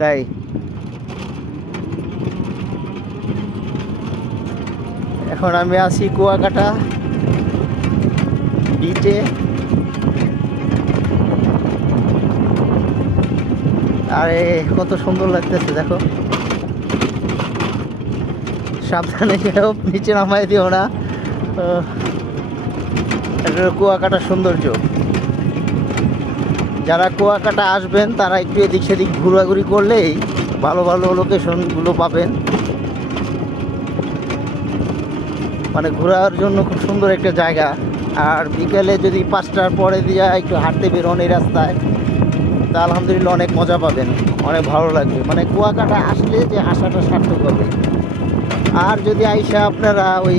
তাই এখন আমি আছি কুয়াকাটা বিচে। আরে কত সুন্দর লাগতেছে দেখো। সাবধানে কেউ নিচে নামাই দিও না। এটা কুয়াকাটা সৌন্দর্য। যারা কুয়াকাটা আসবেন তারা একটু এদিক সেদিক ঘোরাঘুরি করলেই ভালো ভালো লোকেশনগুলো পাবেন। মানে ঘোরার জন্য খুব সুন্দর একটা জায়গা। আর বিকেলে যদি 5টার পরে দিয়ে একটু হাঁটতে বেরোন এই রাস্তায়, তা আলহামদুলিল্লাহ অনেক মজা পাবেন, অনেক ভালো লাগবে। মানে কুয়াকাটা আসলে যে আসাটা সার্থক হবে। আর যদি আইসা আপনারা ওই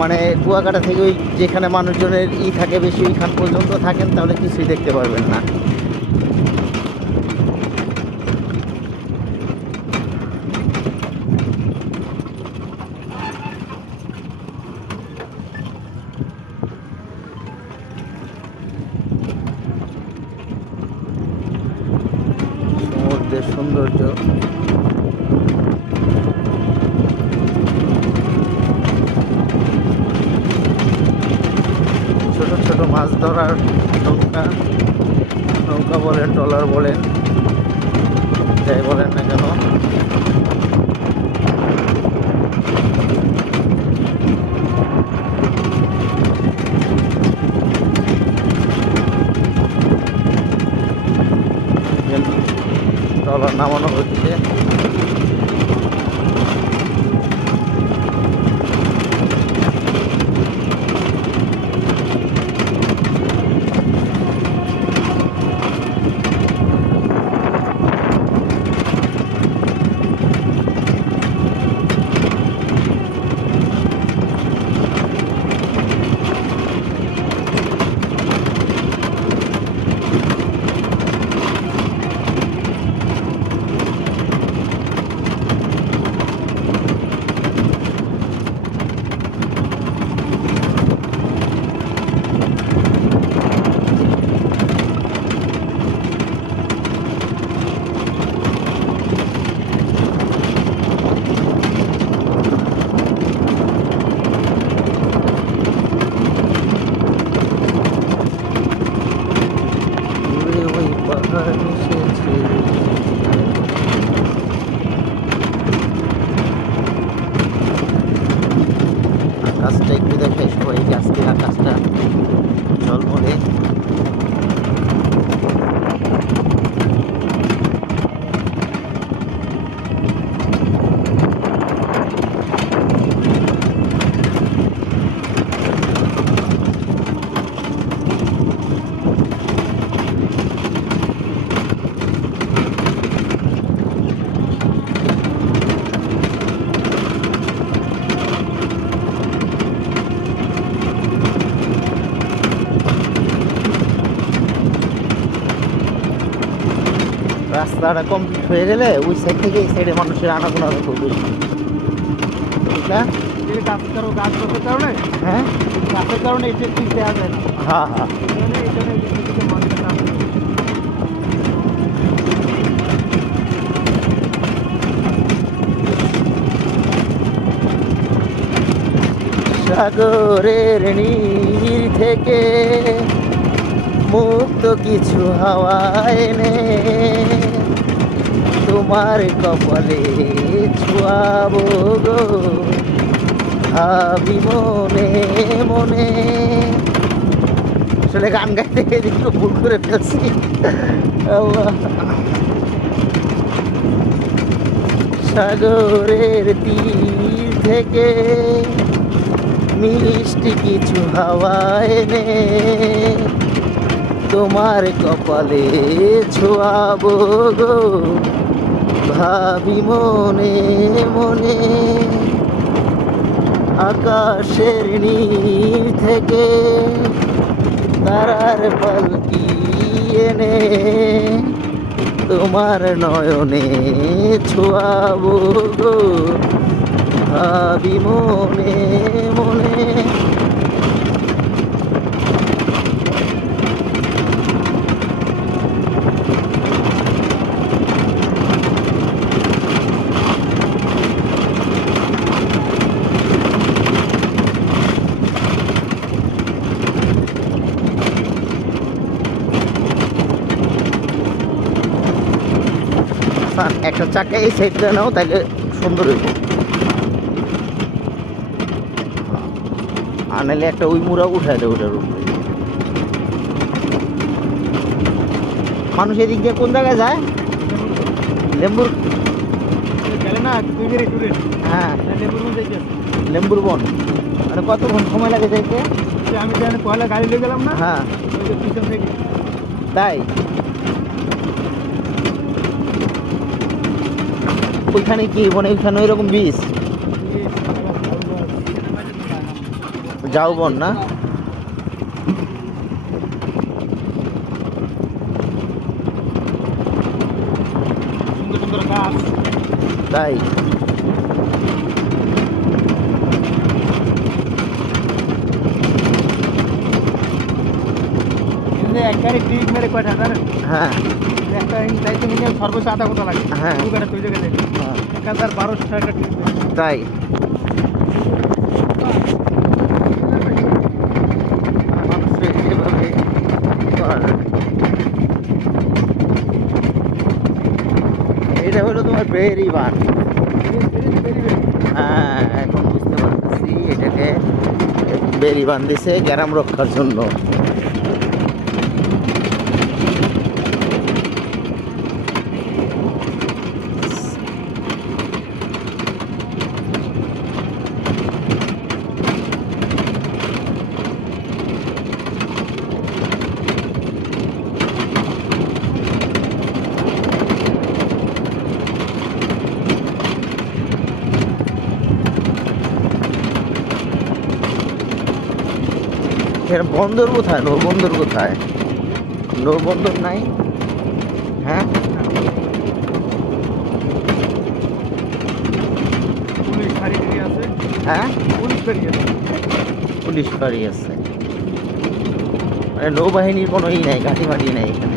মানে কুয়াকাটা থেকে ওই যেখানে মানুষজনের থাকে বেশি ওইখান পর্যন্ত থাকেন, তাহলে কিছুই দেখতে পারবেন না। সমুদ্রের সৌন্দর্য ছোট ছোট মাছ ধরার নৌকা, নৌকা বলেন ট্রলার বলেন যাই বলেন না কেন, ট্রলার নামানো হচ্ছে। আকাশটা একটু দেখে সবাই, আজকের আকাশটা ঝলমলে। রাস্তাটা কমপ্লিট হয়ে গেলে ওই সাইড থেকে এই সাইডে মানুষের আনাগোনা খুব বেশি, ঠিক না? গাছের কারণে, হ্যাঁ গাছের কারণে এটা ঠিক দেওয়া যায় না। হ্যাঁ হ্যাঁ সাগরের নীর থেকে মুক্ত কিছু হাওয়া এনে তোমার কপালে ছোঁয়াবো গো, ভাবি মনে মনে। আসলে গান গাইতে একটু ভুল করে ফেলছি। সাগরের তীর থেকে মিষ্টি কিছু হাওয়া এনে তোমার কপালে ছোঁয়াবো গো, ভাবি মনে মনে। আকাশের নীল থেকে তারার পালকি এনে তোমার নয়নে ছোঁয়াবো গো, ভাবি মনে মনে। হাসান একটা চাকা এই সাইডটা নাও, তাইলে সুন্দর হইব। আর নাহলে একটা ওই মুড়া উঠায় দেয় ওটার উপরে। মানুষ এদিক দিয়ে কোন জায়গায় যায়? লেম্বুর না 2 মিনিট টুরে হ্যাঁ লেবুর মধ্যে যাইতে লেম্বুর বন। মানে কতক্ষণ সময় লাগে যাইতে? আমি তো পয়লা গাড়ি নিয়ে গেলাম না, হ্যাঁ ওই যে পিছন থেকে তাই ওইখানে কি মানে ওইখানে ওইরকম বীজ যাও বন না? সুন্দর সুন্দর গাছ। তাই এক গাড়ি টিপ মেরে কয়টা জানেন? হ্যাঁ একটা যাইতে নিয়ে সর্বোচ্চ আধা ঘন্টা লাগে। হ্যাঁ। দু গাড়ি তৈরি গেলে হ্যাঁ, এখান তার 1200 টাকা টিপ মেরে। তাই মানুষের এভাবে করা। এটা হলো তোমার বেরি বান। হ্যাঁ এখন বুঝতে পারতেছি এটাকে বেরি বান দিছে গ্রাম রক্ষার জন্য। এর বন্দর কোথায়? নৌ বন্দর কোথায়? নৌ বন্দর নাই। হ্যাঁ পুলিশ গাড়ি আছে, হ্যাঁ পুলিশ গাড়ি আছে। পুলিশ ফাঁড়ি আছে, মানে নৌবাহিনীর কোনো ই নাই, ঘাটি মাটি নাই এখানে।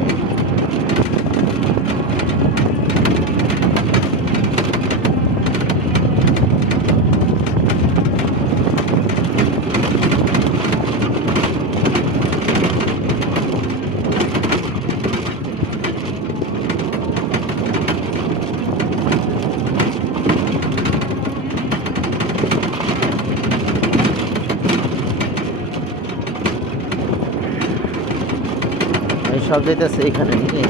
এই সব যেতেছে এখানে নাকি?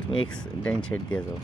তুমি এক্স ডাইন সাইড দিয়ে যাও।